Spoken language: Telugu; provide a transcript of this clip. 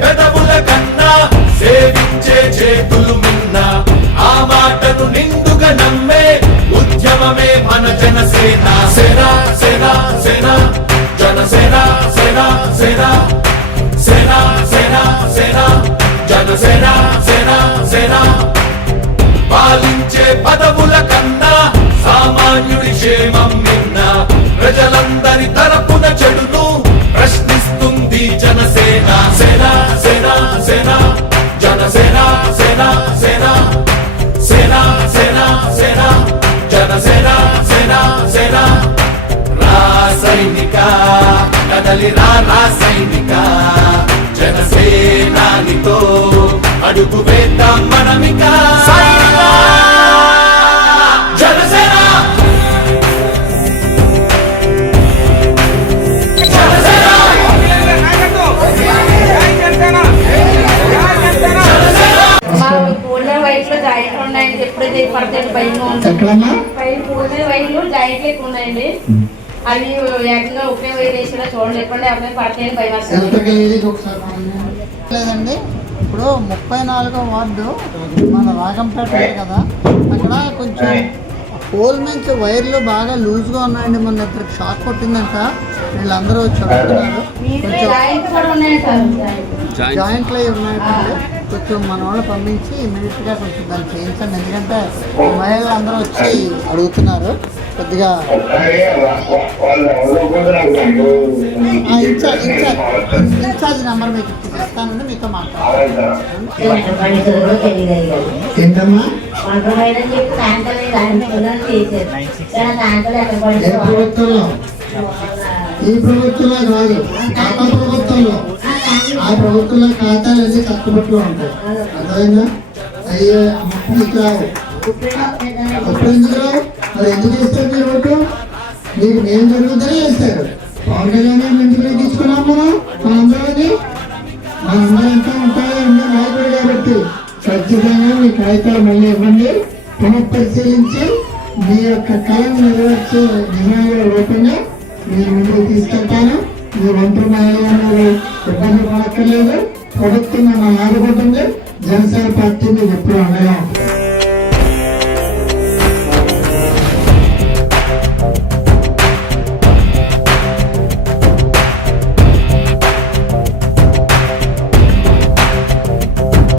పెదవుల కన్నా సేవించే చేతులు మిన్న ఆ మాటను నిండుగా నమ్మే ఉద్యమమే మన జనసేన. సేన సేన సేన జనసేన సేన సేన సేన సేన సేన జనసేన సేన సేన. పాలించే పదవుల కన్నా సామాన్యుడి క్షేమం నిన్న ప్రజలందరూ కదలి రా రాసైనిక జనసేనానితో అడుగు వేద్దాం మనమిక? జనసేన! ఎప్పుడైతే పడితే భయంగా ఉంటుంది పైన పూల వైట్లు జాయింట్ ఎక్కువ ఉన్నాయండి. అవి ఏకంగా ఒకే పడతాయని భయం. లేదండి. ఇప్పుడు ముప్పై నాలుగో వార్డు మన రాగంపేట ఉంది కదా. అక్కడ కొంచెం పోల్ నుంచి వైర్లు బాగా లూజ్గా ఉన్నాయండి. మొన్న ఇద్దరికి షాక్ కొట్టిందంట. వీళ్ళందరూ వచ్చి అడుగుతున్నారు కొంచెం జాయింట్లు అవి ఉన్నాయంటే కొంచెం మన వాళ్ళు పంపించి ఇమీడియట్గా కొంచెం దాన్ని చేయించండి. ఎందుకంటే మహిళలు అందరూ వచ్చి అడుగుతున్నారు. కొద్దిగా ఇన్ఛార్జ్ ఇన్ఛార్జ్ ఇన్ఛార్జ్ నెంబర్ మీకు ఇస్తానండి. మీతో మాట్లాడతాను. ఈ ప్రభుత్వంలో కాదు. గత ప్రభుత్వంలో. ఆ ప్రభుత్వంలో ఖాతాలు అన్ని కట్టుబట్లు ఉంటాయి. అర్థమైందా? అయ్యే మీకు రావు. అప్పుడు ఎందుకు రావు? మరి ఎందుకు ఇస్తారు మీరు ఓటు? మీకు నేను జరుగుతుందని చేస్తారు పవన్ కళ్యాణ్ గారిని ఎందుకు ఎక్కించుకున్నాం మనం? మనందరినీ? మనందరంతా ఉంటాయి అందరూ నాయకుడు కాబట్టి. ఖచ్చితంగా మీ కాగితాలు మళ్ళీ ఇవ్వండి. పునఃపరిశీలించి మీ యొక్క కళను నెరవేర్చే నిర్ణయాల రూపంగా నేను ముందుకు తీసుకెళ్తాను. మీ ఒంటరి మహిళలు గారు ఇబ్బంది పడక్కర్లేదు ప్రభుత్వం మన ఆదుకుంటుంది జనసేన పార్టీ మీకు ఎప్పుడు అనయం